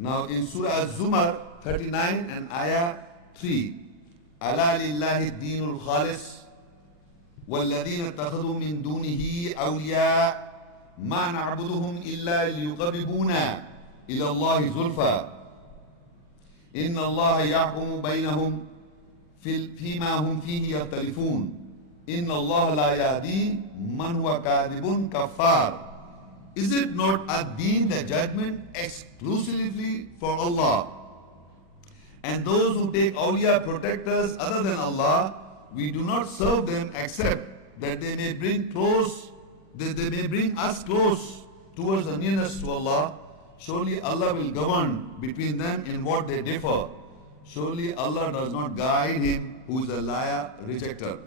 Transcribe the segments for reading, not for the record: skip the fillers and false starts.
Now in Surah Az-Zumar 39 and Ayah 3, ألا لله الدين الخالص والذين اتخذوا من دونه أولياء ما نعبدهم إلا ليقربونا إلى الله زلفى إن الله يحكم بينهم فيما هم فيه يختلفون إن الله لا يهدي من هو كاذب كفار. Is it not a deen, the judgment, exclusively for Allah? And those who take awliya, protectors other than Allah, we do not serve them except that they may bring us close towards the nearness to Allah. Surely Allah will govern between them in what they differ. Surely Allah does not guide him who is a liar, rejecter.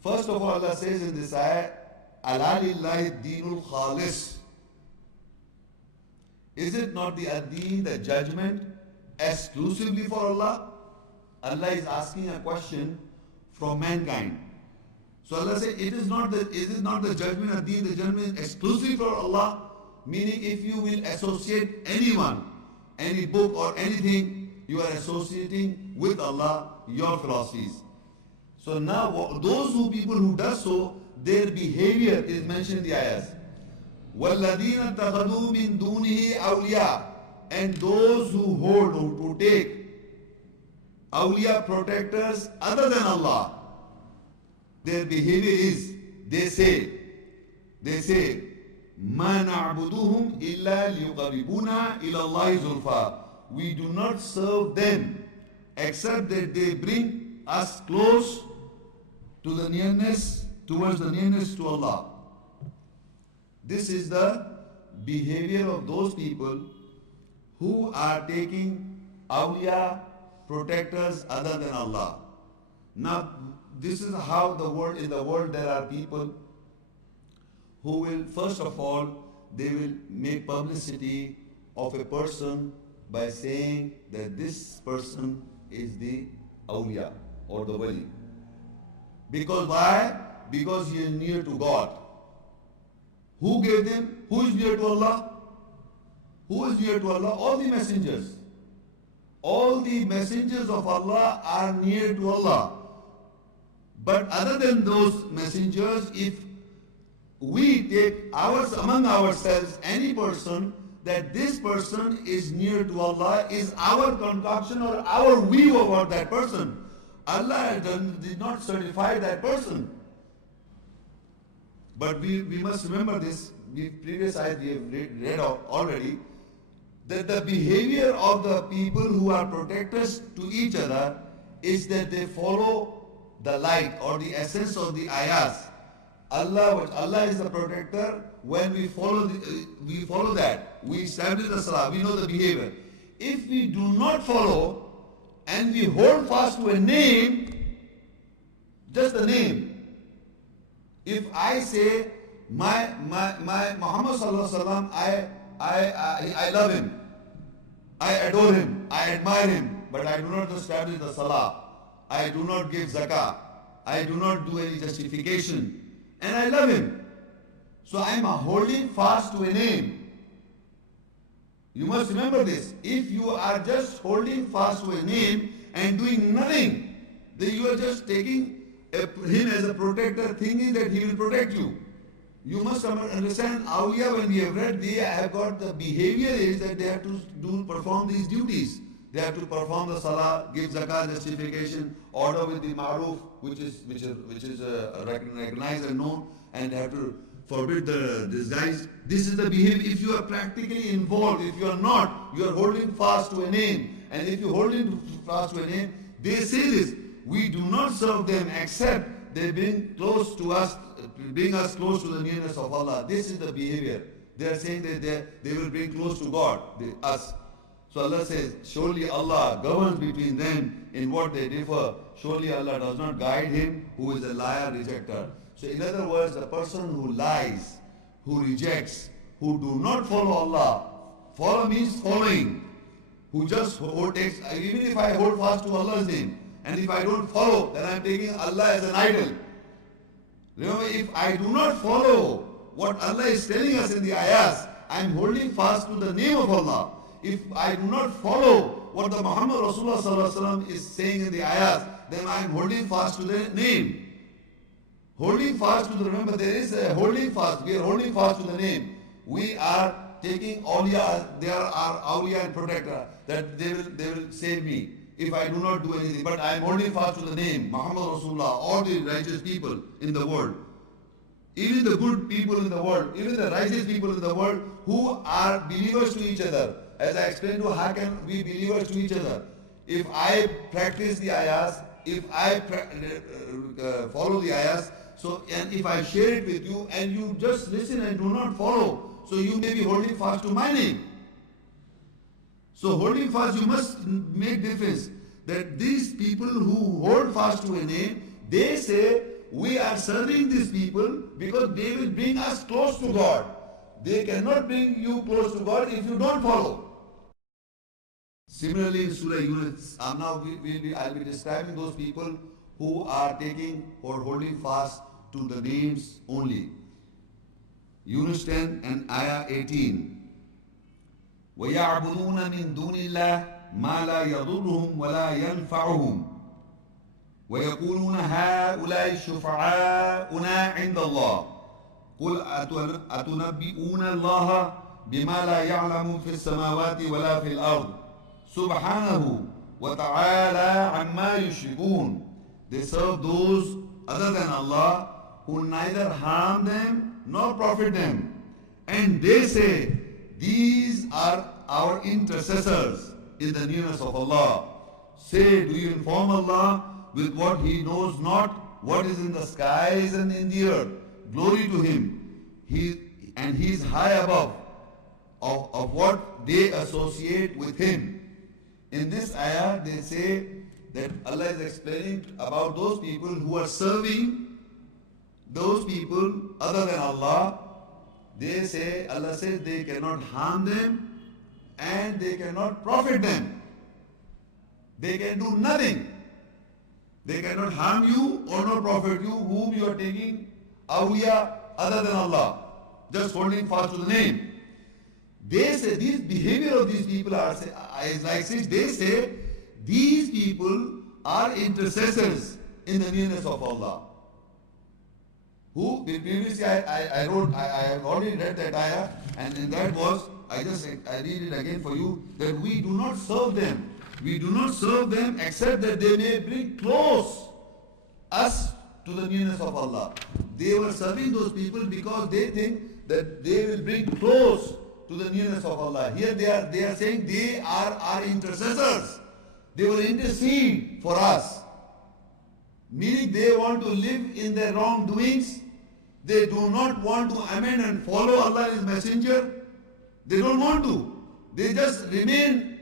First of all, Allah says in this ayah, Ala lillahi dinul khalis. Is it not the ad-deen, the judgment, exclusively for Allah? Allah is asking a question from mankind. So Allah says, is it not the judgment ad-deen, the judgment exclusively for Allah? Meaning if you will associate anyone, any book or anything, you are associating with Allah your philosophies. So now those people who does so, their behavior is mentioned in the ayahs. وَالَّذِينَ اتَّخَذُوا مِن دُونِهِ أَوْلِيَاءَ. And those who hold, who take awliya, protectors other than Allah, their behavior is, they say, مَا نَعْبُدُهُمْ إِلَّا لِيُقَرِّبُونَا إِلَى اللَّهِ زُلْفَى. We do not serve them except that they bring us close to the nearness, towards the nearness to Allah. This is the behavior of those people who are taking awliya, protectors other than Allah. Now, this is how in the world there are people who will, first of all, they will make publicity of a person by saying that this person is the awliya or the wali. Because why? Because he is near to God. Who gave them? Who is near to Allah? Who is near to Allah? All the messengers. All the messengers of Allah are near to Allah. But other than those messengers, if we take among ourselves any person, that this person is near to Allah is our concoction or our view about that person. Allah did not certify that person. But we must remember this, previous ayat we have read already, that the behavior of the people who are protectors to each other is that they follow the light or the essence of the ayahs. Allah is the protector. When we follow that, we establish the salah, we know the behavior. If we do not follow and we hold fast to a name, just a name. If I say my Muhammad sallallahu alaihi wasallam, I love him, I adore him, I admire him, but I do not establish the salah, I do not give zakah, I do not do any justification, and I love him. So I am holding fast to a name. You must remember this. If you are just holding fast to a name and doing nothing, then you are just taking him as a protector, thinking that he will protect you. You must understand, awliya, when we have read, they have got the behavior is that they have to perform these duties. They have to perform the salah, give zakah, justification, order with the ma'ruf, which is recognized and known, and they have to forbid the disguise. This is the behavior. If you are practically involved, if you are not, you are holding fast to a name. And if you hold fast to a name, they say this, we do not serve them except they bring us close to the nearness of Allah. This is the behavior. They are saying that they will bring close to God, us. So Allah says, surely Allah governs between them in what they differ. Surely Allah does not guide him who is a liar, rejecter. So in other words, the person who lies, who rejects, who do not follow Allah, follow means following, who just takes, even if I hold fast to Allah's name, and if I don't follow, then I am taking Allah as an idol. Remember, if I do not follow what Allah is telling us in the ayahs, I am holding fast to the name of Allah. if I do not follow what the Muhammad Rasulullah sallallahu alaihi wasallam is saying in the ayahs, then I am holding fast to the name. Holding fast to the, remember there is a holding fast, we are holding fast to the name. We are taking awliya, they are our awliya and protector, that they will save me if I do not do anything. But I am holding fast to the name, Muhammad Rasulullah, all the righteous people in the world. Even the good people in the world, even the righteous people in the world who are believers to each other. As I explained to you, how can we be believers to each other? If I practice the ayahs, if I follow the ayahs, so and if I share it with you and you just listen and do not follow, so you may be holding fast to my name. So holding fast, you must make difference that these people who hold fast to a name, they say we are serving these people because they will bring us close to God. They cannot bring you close to God if you don't follow. Similarly, in Surah Yunus, now I'll be describing those people who are taking or holding fast to the names only. Yunus 10 and Ayah 18. وَيَعْبُدُونَ مِن دُونِ اللَّهِ مَا لَا يَضُرُّهُمْ وَلَا يَنْفَعُهُمْ وَيَقُولُونَ هَؤُلَاءِ شُفَعَاؤُنَا عِندَ اللَّهِ قُلْ أَتُنَبِّئُونَ اللَّهَ بِمَا لَا يَعْلَمُ فِي السَّمَاوَاتِ وَلَا فِي الْأَرْضِ سُبْحَانَهُ وَتَعَالَى عَمَّا يُشْرِكُونَ. They serve those other than Allah who neither harm them nor profit them. And they say, these are our intercessors in the nearness of Allah. Say, do you inform Allah with what He knows not, what is in the skies and in the earth? Glory to Him. He is high above of what they associate with Him. In this ayah, they say that Allah is explaining about those people who are serving those people other than Allah. They say, Allah says they cannot harm them and they cannot profit them. They can do nothing. They cannot harm you or not profit you, whom you are taking awliya other than Allah, just holding fast to the name. They say, this behavior of these people is like this. They say, these people are intercessors in the nearness of Allah. Who previously I wrote, I have already read that ayah, and in that was, I read it again for you, that we do not serve them. We do not serve them except that they may bring close us to the nearness of Allah. They were serving those people because they think that they will bring close to the nearness of Allah. Here they are saying they are our intercessors. They will intercede for us. Meaning they want to live in their wrongdoings. They do not want to amend and follow Allah and His Messenger. They don't want to. They just remain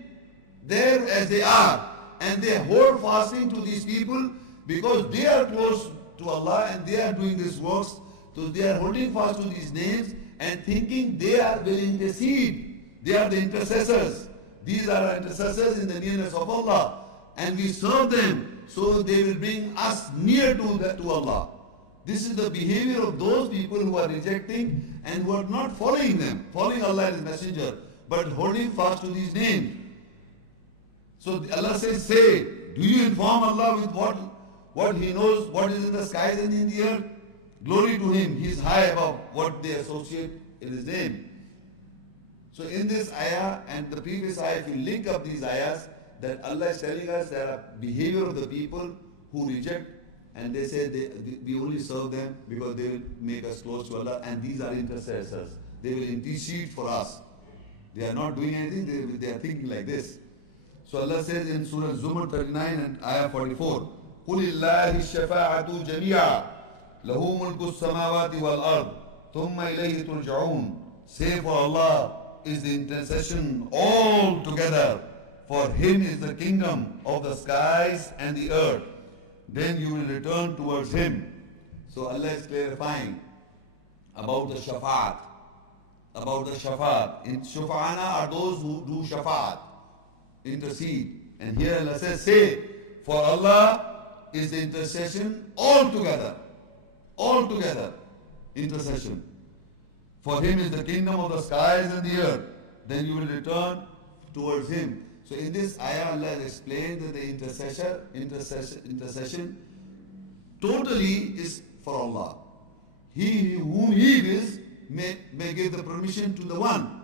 there as they are. And they hold fasting to these people because they are close to Allah and they are doing these works. So they are holding fast to these names and thinking they are will intercede. They are the intercessors. These are our intercessors in the nearness of Allah. And we serve them. So they will bring us near to Allah. This is the behavior of those people who are rejecting and who are not following them, following Allah and His Messenger, but holding fast to these names. So Allah says, say, do you inform Allah with what He knows, what is in the skies and in the earth? Glory to Him, He is high above what they associate in His name. So in this ayah and the previous ayah, if you link up these ayahs, that Allah is telling us there are behavior of the people who reject and they say we only serve them because they will make us close to Allah, and these are intercessors. They will intercede for us. They are not doing anything, they are thinking like this. So Allah says in Surah Zumar 39 and Ayah 44, قُلِ اللَّهِ الشَّفَاعَةُ جَمِيعًا لَهُ مُلْكُ السَّمَاوَاتِ وَالْأَرْضِ ثُمَّ إِلَيْهِ تُرْجَعُونَ. Say, for Allah is the intercession all together. For Him is the kingdom of the skies and the earth. Then you will return towards Him. So Allah is clarifying about the shafa'at. About the shafa'at. In shufa'ana are those who do shafa'at, intercede. And here Allah says, say, for Allah is the intercession all together. All together. Intercession. For Him is the kingdom of the skies and the earth. Then you will return towards him. So in this ayah, Allah has explained that the intercession totally is for Allah. He whom He wills may give the permission to the one.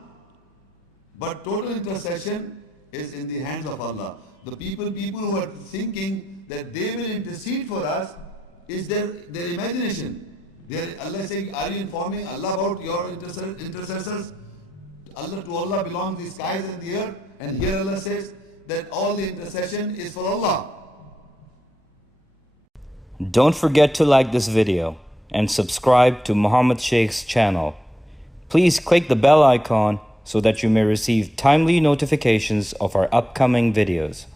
But total intercession is in the hands of Allah. The people who are thinking that they will intercede for us is their imagination. Allah is saying, are you informing Allah about your intercessors? To Allah belongs the skies and the earth. And here Allah says that all the intercession is for Allah. Don't forget to like this video and subscribe to Muhammad Sheikh's channel. Please click the bell icon so that you may receive timely notifications of our upcoming videos.